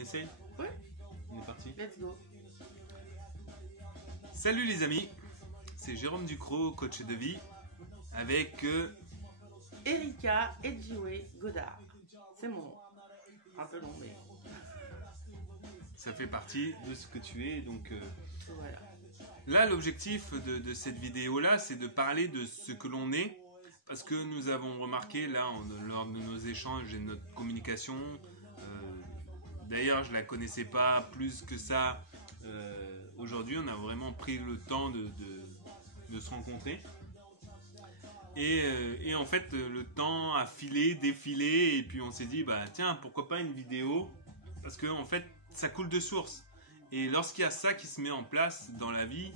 essaye? Ouais. On est parti. Let's go. Salut les amis, c'est Jérôme Ducrot, coach de vie, avec Erika Edjiwe Godard. C'est mon nom. Un peu long, mais ça fait partie de ce que tu es. Donc voilà. là, l'objectif de cette vidéo-là, c'est de parler de ce que l'on est, parce que nous avons remarqué là, lors de nos échanges et de notre communication, d'ailleurs je la connaissais pas plus que ça. Aujourd'hui, on a vraiment pris le temps de se rencontrer. Et en fait, le temps a filé, défilé, et puis on s'est dit, bah tiens, pourquoi pas une vidéo? Parce que en fait, ça coule de source. Et lorsqu'il y a ça qui se met en place dans la vie,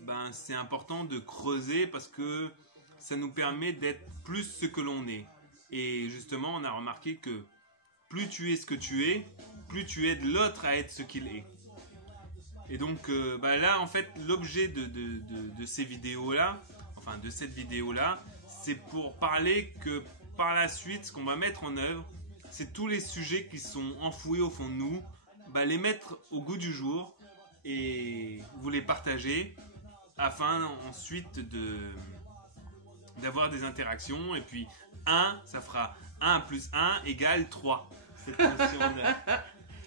ben c'est important de creuser parce que ça nous permet d'être plus ce que l'on est. Et justement, on a remarqué que plus tu es ce que tu es, plus tu aides l'autre à être ce qu'il est. Et donc bah là, en fait, l'objet de ces vidéos-là, enfin de cette vidéo-là, c'est pour parler que par la suite, ce qu'on va mettre en œuvre, c'est tous les sujets qui sont enfouis au fond de nous, bah, les mettre au goût du jour et vous les partager afin ensuite d'avoir des interactions. Et puis 1, ça fera 1 plus 1 égale 3. Cette notion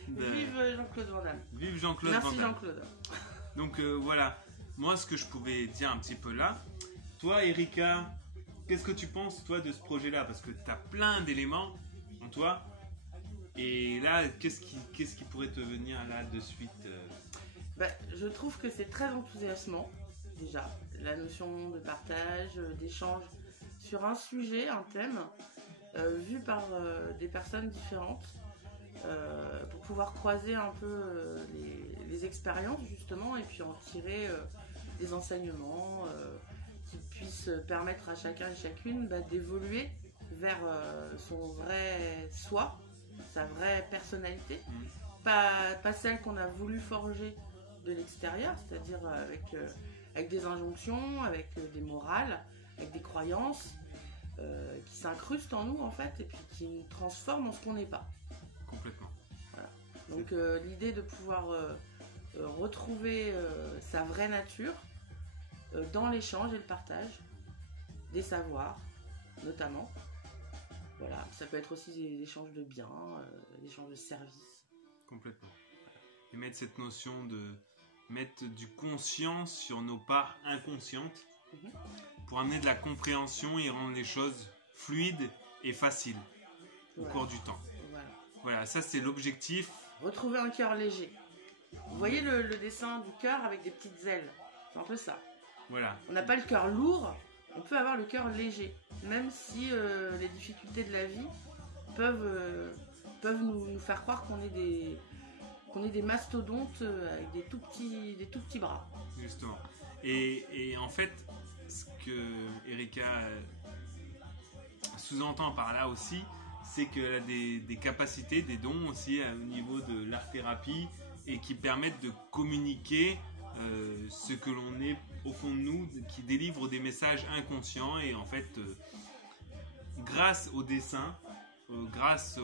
Vive Jean-Claude Van Damme. Vive Jean-Claude Van Merci Damme. Jean-Claude. Donc voilà, moi ce que je pouvais dire un petit peu là. Toi Erika, qu'est-ce que tu penses toi de ce projet-là? Parce que tu as plein d'éléments en toi. Et là, qu'est-ce qui pourrait te venir là de suite? Bah, je trouve que c'est très enthousiasmant, déjà. La notion de partage, d'échange sur un sujet, un thème, vu par des personnes différentes, pour pouvoir croiser un peu les expériences, justement, et puis en tirer des enseignements qui puissent permettre à chacun et chacune d'évoluer vers son vrai soi, sa vraie personnalité, pas celle qu'on a voulu forger de l'extérieur, c'est-à-dire avec des injonctions, avec des morales, avec des croyances qui s'incrustent en nous en fait et puis qui nous transforment en ce qu'on n'est pas. Complètement. Voilà. Donc l'idée de pouvoir retrouver sa vraie nature dans l'échange et le partage des savoirs notamment. Voilà, ça peut être aussi des échanges de biens, des échanges de services. Complètement. Et mettre cette notion de mettre du conscient sur nos parts inconscientes pour amener de la compréhension et rendre les choses fluides et faciles au cours du temps. Voilà, ça c'est l'objectif. Retrouver un cœur léger. Vous voyez le dessin du cœur avec des petites ailes. C'est un peu ça. Voilà. On n'a pas le cœur lourd, on peut avoir le cœur léger. Même si les difficultés de la vie peuvent nous faire croire qu'on est des mastodontes avec des tout petits bras. Justement. Et en fait, ce que Erika sous-entend par là aussi, c'est qu'elle a des capacités, des dons aussi au niveau de l'art-thérapie et qui permettent de communiquer ce que l'on est au fond de nous, qui délivre des messages inconscients. Et en fait, grâce au dessin, grâce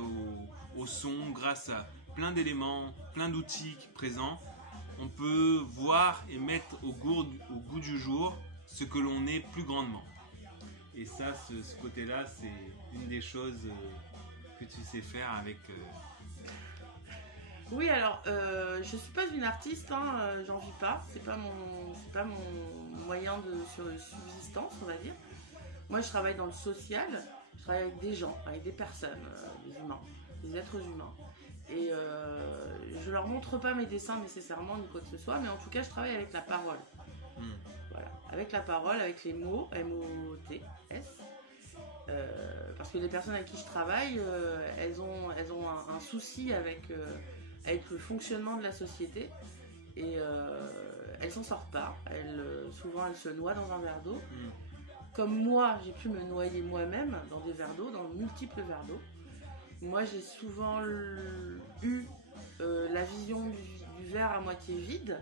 au son, grâce à plein d'éléments, plein d'outils présents, on peut voir et mettre au goût du jour ce que l'on est plus grandement. Et ça, ce côté-là, c'est une des choses que tu sais faire avec... Oui, alors, je suis pas une artiste, hein, j'en vis pas. C'est pas mon moyen de subsistance, on va dire. Moi, je travaille dans le social. Je travaille avec des gens, avec des personnes, des humains, des êtres humains. Et je leur montre pas mes dessins nécessairement, ni quoi que ce soit, mais en tout cas, je travaille avec la parole. Voilà, avec la parole, avec les mots, M-O-T-S. Parce que les personnes avec qui je travaille, elles ont un souci avec le fonctionnement de la société et elles s'en sortent pas. Souvent, elles se noient dans un verre d'eau. Comme moi, j'ai pu me noyer moi-même dans des verres d'eau, dans multiples verres d'eau. Moi, j'ai souvent eu la vision du verre à moitié vide,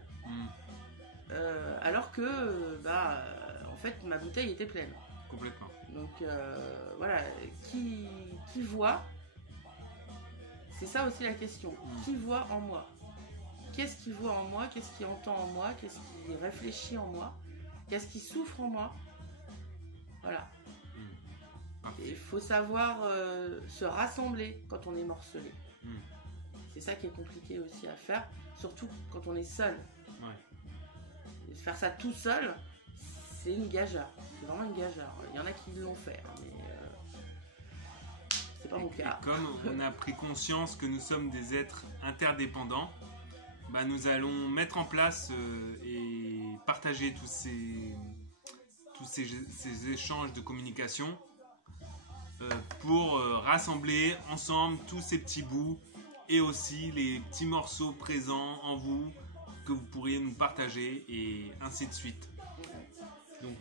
alors que, en fait, ma bouteille était pleine. Complètement. Donc, voilà, qui voit c'est ça aussi la question. Qui voit en moi? Qu'est-ce qu'il voit en moi? Qu'est-ce qu'il entend en moi? Qu'est-ce qu'il réfléchit en moi? Qu'est-ce qui souffre en moi? Voilà. Il faut savoir se rassembler quand on est morcelé. C'est ça qui est compliqué aussi à faire, surtout quand on est seul. Et faire ça tout seul, c'est une gageure. C'est vraiment une gageure. Il y en a qui l'ont fait, mais c'est pas mon cas. Et comme on a pris conscience que nous sommes des êtres interdépendants, bah, nous allons mettre en place et partager tous ces échanges de communication pour rassembler ensemble tous ces petits bouts et aussi les petits morceaux présents en vous que vous pourriez nous partager et ainsi de suite. Donc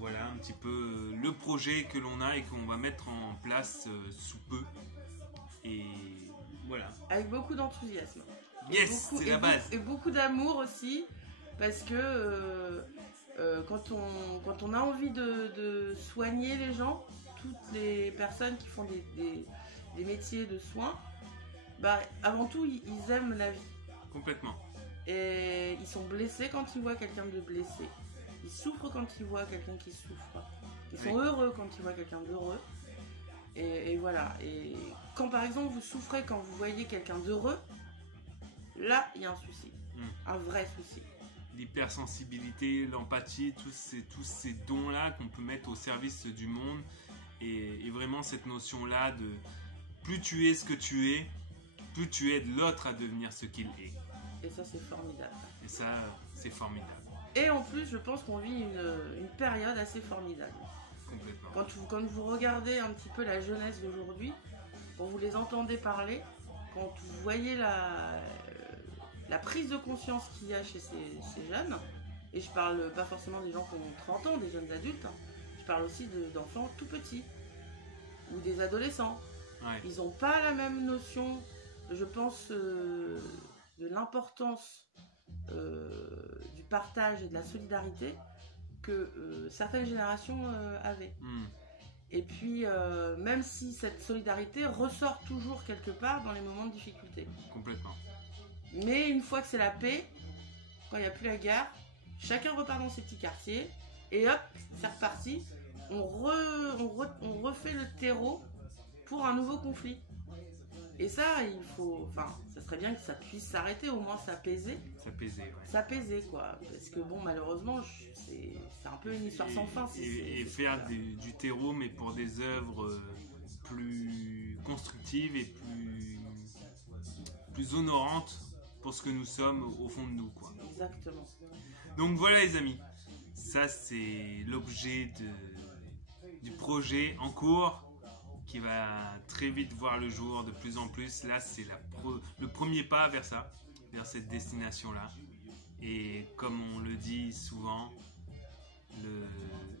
voilà un petit peu le projet que l'on a et qu'on va mettre en place sous peu. Et voilà. Avec beaucoup d'enthousiasme. Yes, c'est la base. Et beaucoup d'amour aussi, parce que quand on a envie de soigner les gens, toutes les personnes qui font des métiers de soins, bah, avant tout, ils aiment la vie. Complètement. Et ils sont blessés quand ils voient quelqu'un de blessé. Ils souffrent quand ils voient quelqu'un qui souffre. Ils sont heureux quand ils voient quelqu'un d'heureux. Et voilà. Et quand par exemple vous souffrez quand vous voyez quelqu'un d'heureux, là il y a un souci. Un vrai souci. L'hypersensibilité, l'empathie, tous ces dons-là qu'on peut mettre au service du monde. Et vraiment cette notion-là de plus tu es ce que tu es, plus tu aides l'autre à devenir ce qu'il est. Et ça c'est formidable. Et ça c'est formidable. Et en plus je pense qu'on vit une période assez formidable. Complètement. Quand vous regardez un petit peu la jeunesse d'aujourd'hui, quand vous les entendez parler, quand vous voyez la prise de conscience qu'il y a chez ces jeunes, et je parle pas forcément des gens qui ont 30 ans, des jeunes adultes, je parle aussi d'enfants tout petits, ou des adolescents. Ouais. Ils n'ont pas la même notion, je pense, de l'importance du partage et de la solidarité que certaines générations avaient. Et puis, même si cette solidarité ressort toujours quelque part dans les moments de difficulté. Complètement. Mais une fois que c'est la paix, quand il n'y a plus la guerre, chacun repart dans ses petits quartiers, et hop, c'est reparti. On refait le terreau pour un nouveau conflit. Et ça, ça serait bien que ça puisse s'arrêter, au moins s'apaiser. S'apaiser, quoi. Parce que bon, malheureusement, c'est un peu une histoire sans fin. Et faire du terreau, mais pour des œuvres plus constructives et plus honorantes pour ce que nous sommes au fond de nous, quoi. Exactement. Donc voilà les amis, ça c'est l'objet du projet en cours qui va très vite voir le jour de plus en plus. Là c'est le premier pas vers ça, vers cette destination-là. Et comme on le dit souvent,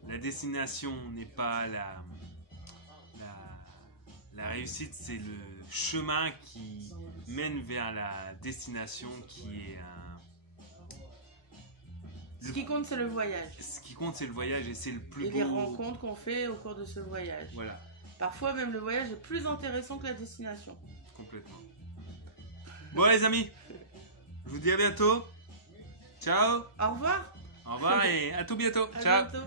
la destination n'est pas la réussite, c'est le chemin qui mène vers la destination qui est Ce qui compte, c'est le voyage. Ce qui compte, c'est le voyage et c'est le plus beau. Et les rencontres qu'on fait au cours de ce voyage. Voilà. Parfois, même le voyage est plus intéressant que la destination. Complètement. Bon, les amis, je vous dis à bientôt. Ciao. Au revoir. Au revoir et à tout bientôt. À Ciao. bientôt.